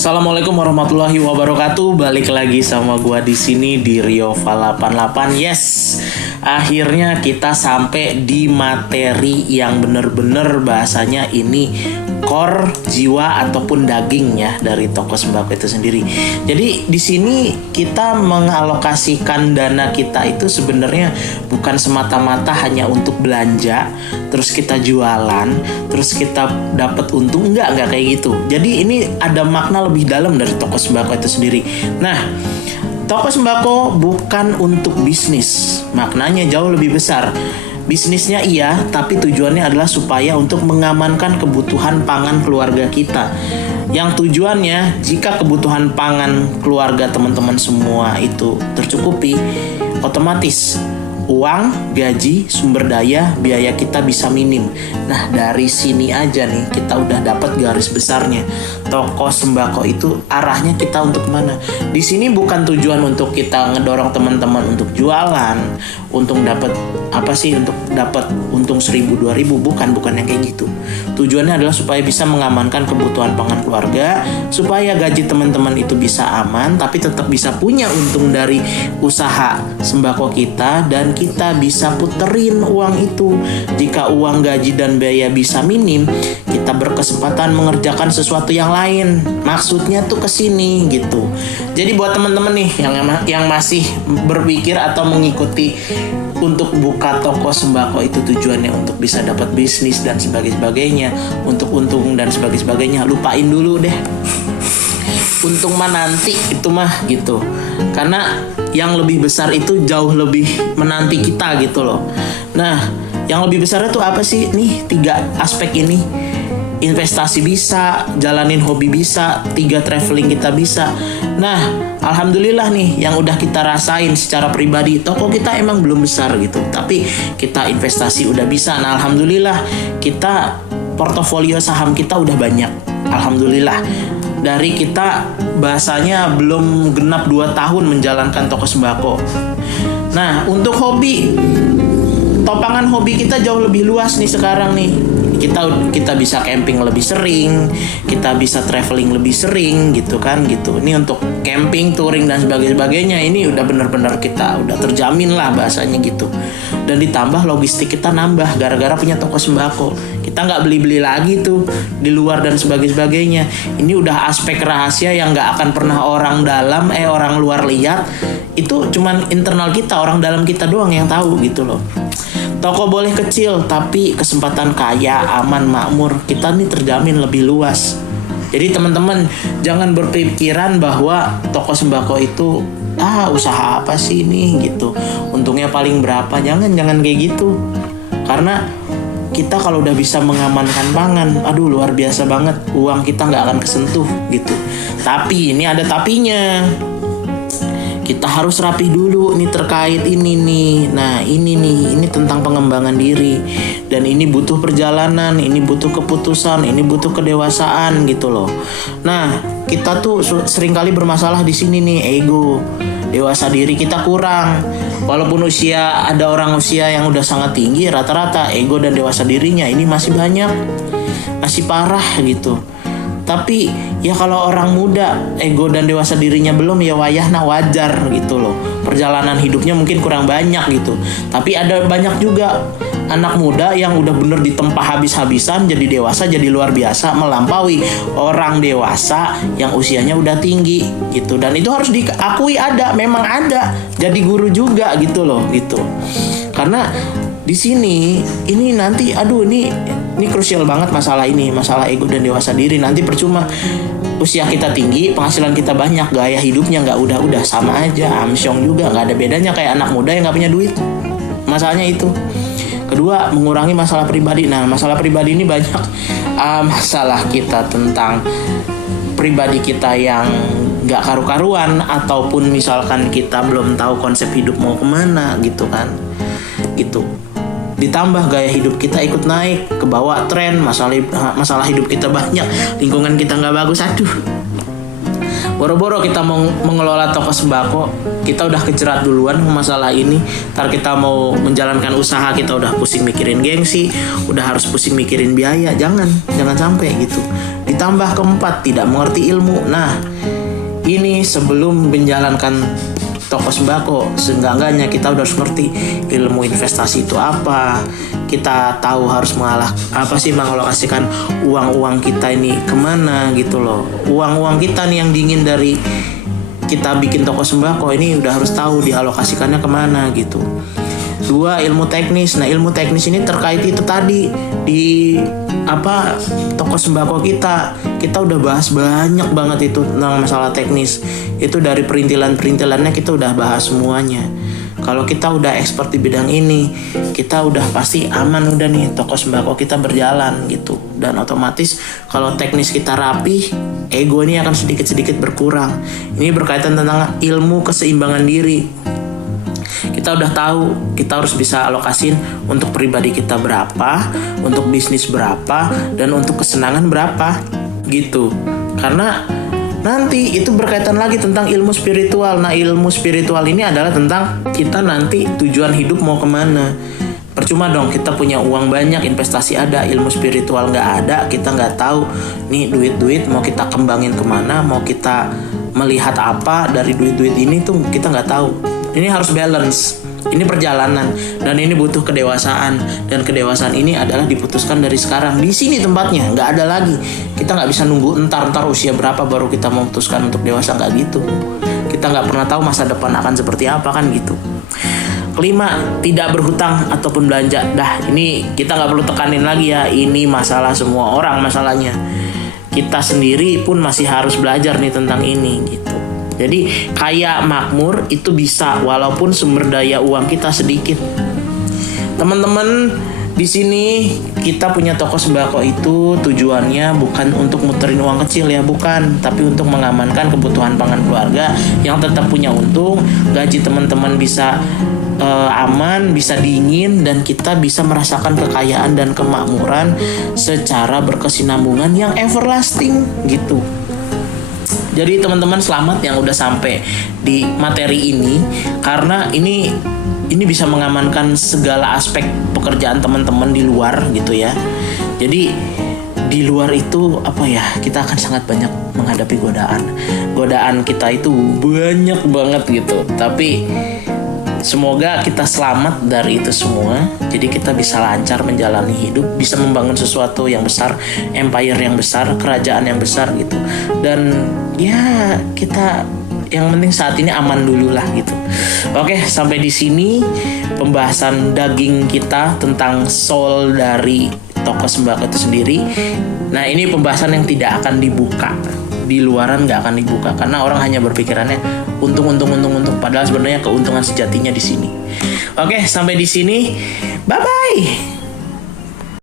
Assalamualaikum warahmatullahi wabarakatuh. Balik lagi sama gua di sini di Riova 88. Yes, akhirnya kita sampai di materi yang bener-bener bahasanya ini core jiwa ataupun daging ya dari toko sembako itu sendiri. Jadi di sini kita mengalokasikan dana kita itu sebenarnya bukan semata-mata hanya untuk belanja, terus kita jualan, terus kita dapat untung, enggak kayak gitu. Jadi ini ada makna lebih dalam dari toko sembako itu sendiri. Nah, toko sembako bukan untuk bisnis, maknanya jauh lebih besar. Bisnisnya iya, tapi tujuannya adalah supaya untuk mengamankan kebutuhan pangan keluarga kita. Yang tujuannya jika kebutuhan pangan keluarga teman-teman semua itu tercukupi, otomatis uang, gaji, sumber daya, biaya kita bisa minim. Nah, dari sini aja nih kita udah dapat garis besarnya. Toko sembako itu arahnya kita untuk mana? Di sini bukan tujuan untuk kita ngedorong teman-teman untuk jualan, untuk dapat untuk dapat untung 1.000 2.000, bukan yang kayak gitu. Tujuannya adalah supaya bisa mengamankan kebutuhan pangan keluarga, supaya gaji teman-teman itu bisa aman, tapi tetap bisa punya untung dari usaha sembako kita, dan kita bisa puterin uang itu. Jika uang gaji dan biaya bisa minim, kita berkesempatan mengerjakan sesuatu yang lain. Maksudnya tuh kesini gitu. Jadi buat teman-teman nih yang masih berpikir atau mengikuti untuk buka toko sembako itu tujuannya untuk bisa dapat bisnis dan sebagainya, untuk untung dan sebagainya, lupain dulu deh. Untung mah nanti itu mah gitu. Karena yang lebih besar itu jauh lebih menanti kita gitu loh. Nah, yang lebih besarnya tuh apa sih? Nih 3 aspek ini. Investasi bisa, jalanin hobi bisa, 3 traveling kita bisa. Nah, alhamdulillah nih yang udah kita rasain secara pribadi. Toko kita emang belum besar gitu, tapi kita investasi udah bisa. Nah, alhamdulillah kita portofolio saham kita udah banyak. Alhamdulillah. Dari kita bahasanya belum genap 2 tahun menjalankan toko sembako. Nah, untuk hobi, topangan hobi kita jauh lebih luas nih sekarang nih. Kita bisa camping lebih sering, kita bisa traveling lebih sering gitu kan gitu. Ini untuk camping, touring dan sebagainya ini udah benar-benar kita udah terjamin lah bahasanya gitu. Dan ditambah logistik kita nambah gara-gara punya toko sembako. Kita nggak beli-beli lagi tuh di luar dan sebagainya. Ini udah aspek rahasia yang nggak akan pernah orang luar lihat. Itu cuman internal kita, orang dalam kita doang yang tahu gitu loh. Toko boleh kecil, tapi kesempatan kaya, aman, makmur, kita nih terjamin lebih luas. Jadi teman-teman jangan berpikiran bahwa toko sembako itu usaha apa sih ini gitu, untungnya paling berapa. Jangan kayak gitu. Karena kita kalau udah bisa mengamankan pangan, luar biasa banget, uang kita nggak akan kesentuh gitu. Tapi ini ada tapinya. Kita harus rapi dulu nih terkait ini nih. Nah, ini tentang pengembangan diri. Dan ini butuh perjalanan, ini butuh keputusan, ini butuh kedewasaan gitu loh. Nah, kita tuh seringkali bermasalah di sini nih, ego. Dewasa diri kita kurang. Walaupun ada orang usia yang udah sangat tinggi, rata-rata ego dan dewasa dirinya ini masih banyak. Masih parah gitu. Tapi ya kalau orang muda ego dan dewasa dirinya belum, ya wajar gitu loh. Perjalanan hidupnya mungkin kurang banyak gitu. Tapi ada banyak juga anak muda yang udah bener ditempa habis-habisan, jadi dewasa, jadi luar biasa, melampaui orang dewasa yang usianya udah tinggi gitu. Dan itu harus diakui, memang ada. Jadi guru juga gitu loh gitu. Karena di sini ini nanti ini krusial banget masalah ego dan dewasa diri. Nanti percuma usia kita tinggi, penghasilan kita banyak, gaya hidupnya nggak udah sama aja, amsyong juga, nggak ada bedanya kayak anak muda yang nggak punya duit. Masalahnya itu. Kedua, mengurangi masalah pribadi. Nah, masalah pribadi ini banyak. Masalah kita tentang pribadi kita yang nggak karu-karuan, ataupun misalkan kita belum tahu konsep hidup mau kemana gitu kan gitu. Ditambah gaya hidup kita ikut naik, ke bawah tren, masalah hidup kita banyak, lingkungan kita nggak bagus. Boro-boro kita mau mengelola toko sembako, kita udah kejerat duluan masalah ini. Ntar kita mau menjalankan usaha, kita udah pusing mikirin gengsi, udah harus pusing mikirin biaya. Jangan sampai gitu. Ditambah keempat, tidak mengerti ilmu. Nah, ini sebelum menjalankan toko sembako, seenggak-enggaknya kita udah harus ngerti ilmu investasi itu apa. Kita tahu harus mengalokasikan uang-uang kita ini kemana gitu loh. Uang-uang kita nih yang dingin dari kita bikin toko sembako ini udah harus tahu dialokasikannya kemana gitu. 2, ilmu teknis. Nah, ilmu teknis ini terkait itu tadi di toko sembako kita udah bahas banyak banget itu tentang masalah teknis. Itu dari perintilannya kita udah bahas semuanya. Kalau kita udah expert di bidang ini, kita udah pasti aman udah nih, toko sembako kita berjalan gitu. Dan otomatis kalau teknis kita rapih, ego ini akan sedikit-sedikit berkurang. Ini berkaitan tentang ilmu keseimbangan diri. Kita udah tahu kita harus bisa alokasin untuk pribadi kita berapa, untuk bisnis berapa, dan untuk kesenangan berapa gitu. Karena nanti itu berkaitan lagi tentang ilmu spiritual. Nah, ilmu spiritual ini adalah tentang kita nanti tujuan hidup mau kemana. Percuma dong kita punya uang banyak, investasi ada, ilmu spiritual nggak ada, kita nggak tahu nih duit mau kita kembangin kemana, mau kita melihat apa dari duit ini tuh kita nggak tahu. Ini harus balance. Ini perjalanan dan ini butuh kedewasaan, dan kedewasaan ini adalah diputuskan dari sekarang. Di sini tempatnya, nggak ada lagi. Kita nggak bisa nunggu entar usia berapa baru kita memutuskan untuk dewasa, nggak gitu. Kita nggak pernah tahu masa depan akan seperti apa kan gitu. 5, tidak berhutang ataupun belanja. Ini kita nggak perlu tekanin lagi ya. Ini masalah semua orang masalahnya. Kita sendiri pun masih harus belajar nih tentang ini gitu. Jadi kaya makmur itu bisa walaupun sumber daya uang kita sedikit. Teman-teman, di sini kita punya toko sembako itu tujuannya bukan untuk muterin uang kecil ya, bukan, tapi untuk mengamankan kebutuhan pangan keluarga yang tetap punya untung, gaji teman-teman bisa aman, bisa dingin, dan kita bisa merasakan kekayaan dan kemakmuran secara berkesinambungan yang everlasting gitu. Jadi teman-teman selamat yang udah sampai di materi ini, karena ini bisa mengamankan segala aspek pekerjaan teman-teman di luar gitu ya. Jadi di luar itu kita akan sangat banyak menghadapi godaan kita itu banyak banget gitu. Tapi semoga kita selamat dari itu semua. Jadi kita bisa lancar menjalani hidup, bisa membangun sesuatu yang besar, empire yang besar, kerajaan yang besar gitu. Dan ya kita yang penting saat ini aman dulu lah gitu. Oke, sampai di sini pembahasan daging kita tentang soul dari toko sembako itu sendiri. Nah, ini pembahasan yang tidak akan dibuka. Di luaran nggak akan dibuka karena orang hanya berpikirannya untung. Padahal sebenarnya keuntungan sejatinya di sini. Oke, sampai di sini. Bye bye.